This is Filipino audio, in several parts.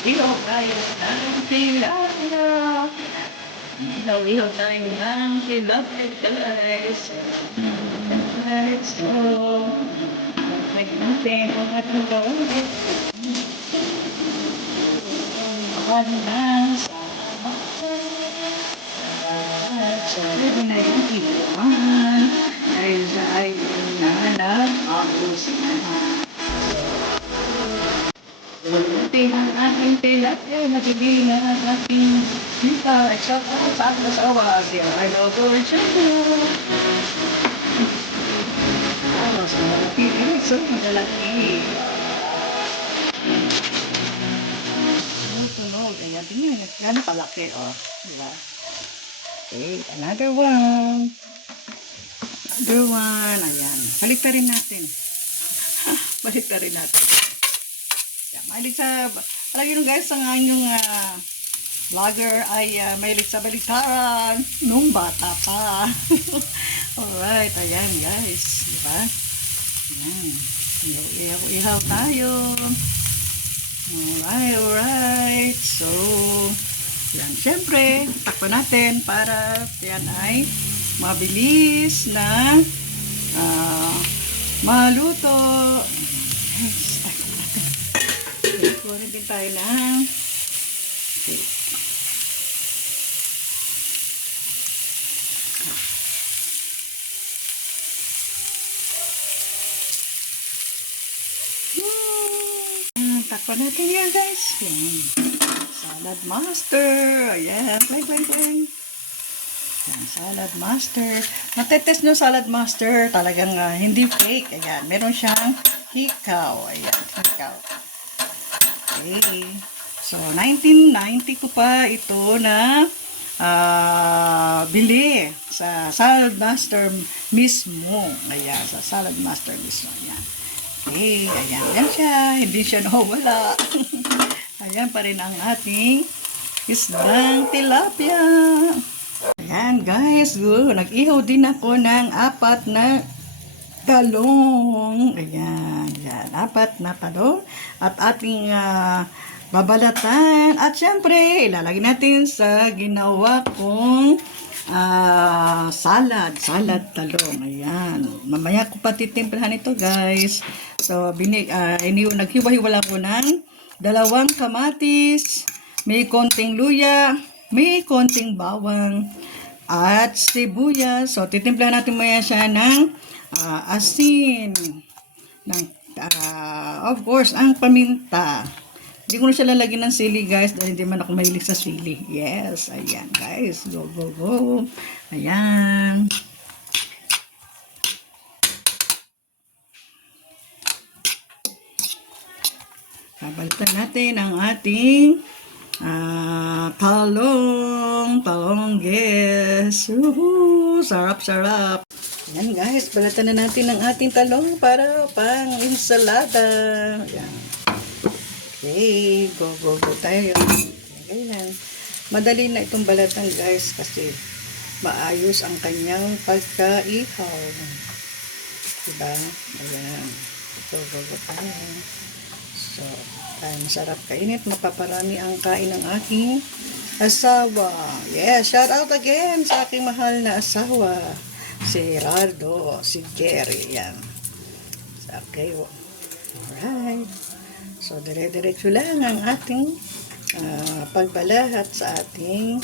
Ilaw tayo ng tilapia. Ilaw tayo ng tilapia, guys. Let's go. Natin ang ating gawin. Hanggang sa sabi na yung iwan dahil sa ay nanap ako sinahan. Natin ang ating tilapia, nagiging ang ating kita, at sa asawa, siya ay lover siya. Ano sa malaki, so malaki. Tunog, ayan, tingnan, gano'n kalaki, oh, diba? Okay, another one. Another one, ayan. Balik na rin natin. Balik na rin natin. Yan, mahilig sa, alam nyo guys, ang inyong vlogger ay mahilig sa baliktaran nung bata pa. Alright, ayan guys. Diba? Ayan. Ihaw tayo. Alright. So, yan. Siyempre, takpan natin para yan ay mabilis na maluto. Yes, takpan natin. Kunin din tayo ng okay. Takpan natin yan guys. Yan. Salad master. Ayan. Play. Yan. Salad master. Matetest nyo salad master. Talagang hindi fake. Ayan. Meron siyang hikaw. Ayan. Hikaw. Okay. So, 1990 ko pa ito na bili sa salad master mismo. Ayan. Sa salad master mismo. Ayan. Okay, ayan, yan siya. Hindi siya nawala. Ayan pa rin ang ating isdang tilapia. Ayan, guys. Nag-ihaw din ako ng 4 na talong. Ayan, yan. 4 na talong. At ating babalatan. At syempre, ilalagay natin sa ginawa kong salad talong. Ayan. Mamaya ko pa titimplahan ito, guys. So, naghiwa-hiwala ko ng 2 kamatis, may konting luya, may konting bawang, at sibuyas. So, titimplahan natin maya siya ng asin, ng, of course, ang paminta. Hindi ko na siya lalagyan ng sili, guys, dahil hindi man ako mahilig sa sili. Yes, ayan, guys. Go. Ayan. Babalitan natin ang ating talong, guys. Sarap. Ayan, guys. Balatan na natin ang ating talong para pang ensalada. Ayan. Okay, go tayo. Ayan. Madali na itong balatan, guys, kasi maayos ang kanyang pagkaihaw. Diba? Ayan. Go tayo. So, masarap kainit. Mapaparami ang kain ng aking asawa. Yes, shout out again sa aking mahal na asawa. Si Rardo, si Jerry. Yan. Okay. Alright. So, dire-diretso lang ang ating pagbalahat sa ating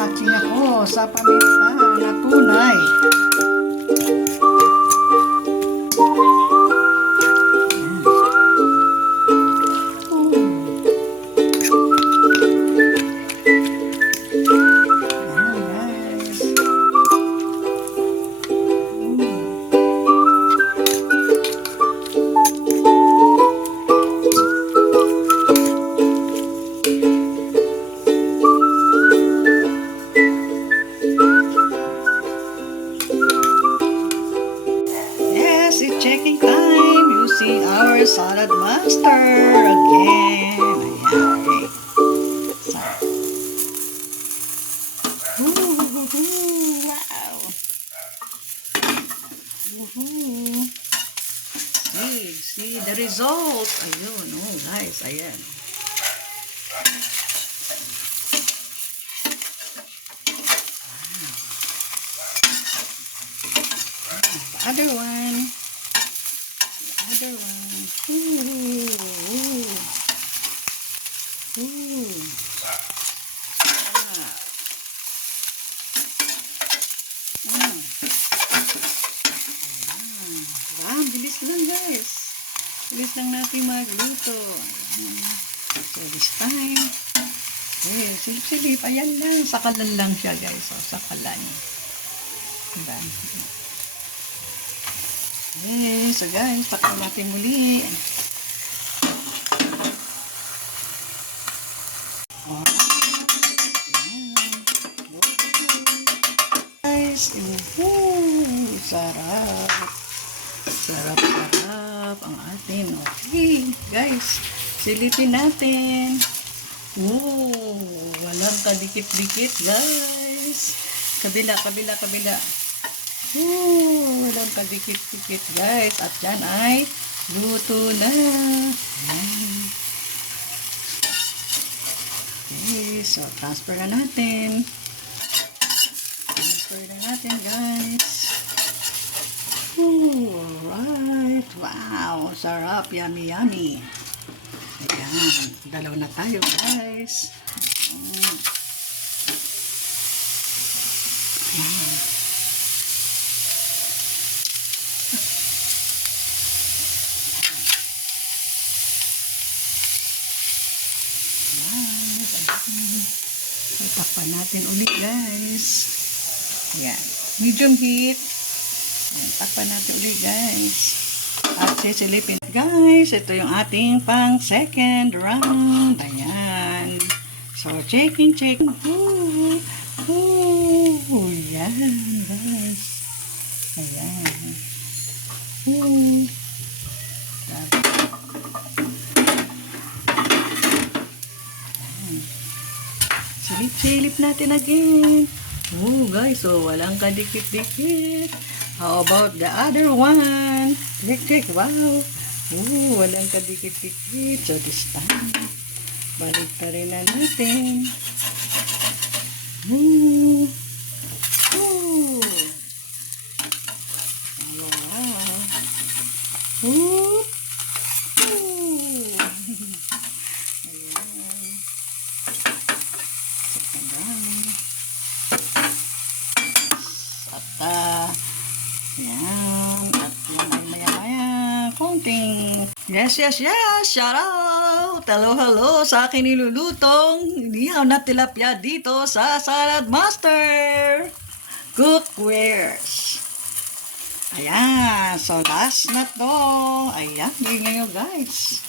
Maghahatching ako sa paminta na tunay. It's checking time using our salad master again. Ayan. Wow. See the result. Ayun, oh guys, ayan. The other one. Other one. Ooh. Wow, bilis lang guys. Bilis lang natin magluto. So this time, silip-silip. Ayan lang. Sakalan lang siya guys. So, sakalan. Diba? Okay, so guys, takpan natin muli. Guys, sarap. Sarap ang atin. Okay, guys, silipin natin. Walang kadikit-dikit, guys. Kabila. Walang kadikit-dikit guys. At yan ay luto na. Okay, so transfer na natin. Guys. Alright. Wow, sarap. Yummy. Ayan. Dalaw na tayo guys. Takpan natin ulit guys. Ayan. Medium heat. Ayan. Takpan natin ulit guys. At sisilipin. Guys, ito yung ating pang second round. Ayan. So, checking. Ayan guys. Ayan. Silip natin again. Guys, so walang kadikit-dikit. How about the other one? Check. Wow. Walang kadikit-dikit. So this time, balik pa rin na natin. Wow. At yan ay maya-maya konting. Yes. Shout out. Hello sa akin nilulutong inihaw na tilapia dito sa Salad Master Cookwares. Ayan. So last na to. Ayan. Ngayon guys.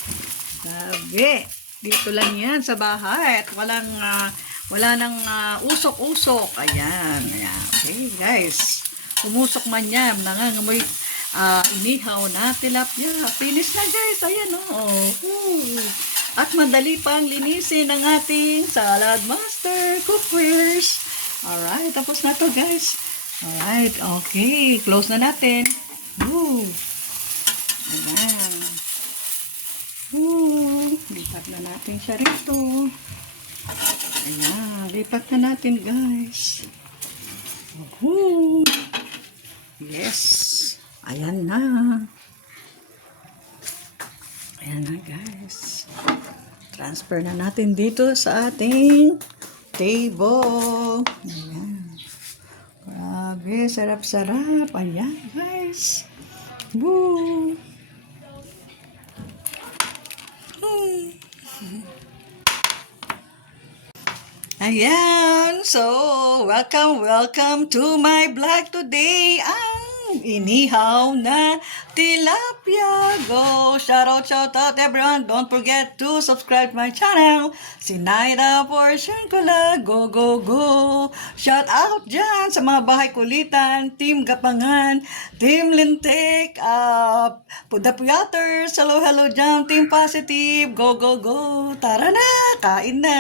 Sabi. Dito lang yan sa bahay. At wala nang usok-usok. Ayan. Okay guys. Umusok man yan, nangangamoy inihaw na tilapia. Finish na guys, ayan At madali pang linisin ng ating Salad Master Cookwares. Alright, tapos na to guys. Alright, okay, close na natin. Ayan. Lipat na natin siya rito. Ayan, lipat na natin guys. Yes. Ayan na. Guys. Transfer na natin dito sa ating table. sarap-sarap. Ayan, guys. Woo! Ayan, so welcome to my vlog today. Ang inihaw na tilapia. Go! Shout out everyone. Don't forget to subscribe my channel. Sinaida Portion Kula. Go, go, go! Shout out dyan sa mga bahay kulitan, Team Gapangan, Team Lintik, Pudapuyaters. Hello dyan, Team Positive. Go, go, go! Tara na! Kain na!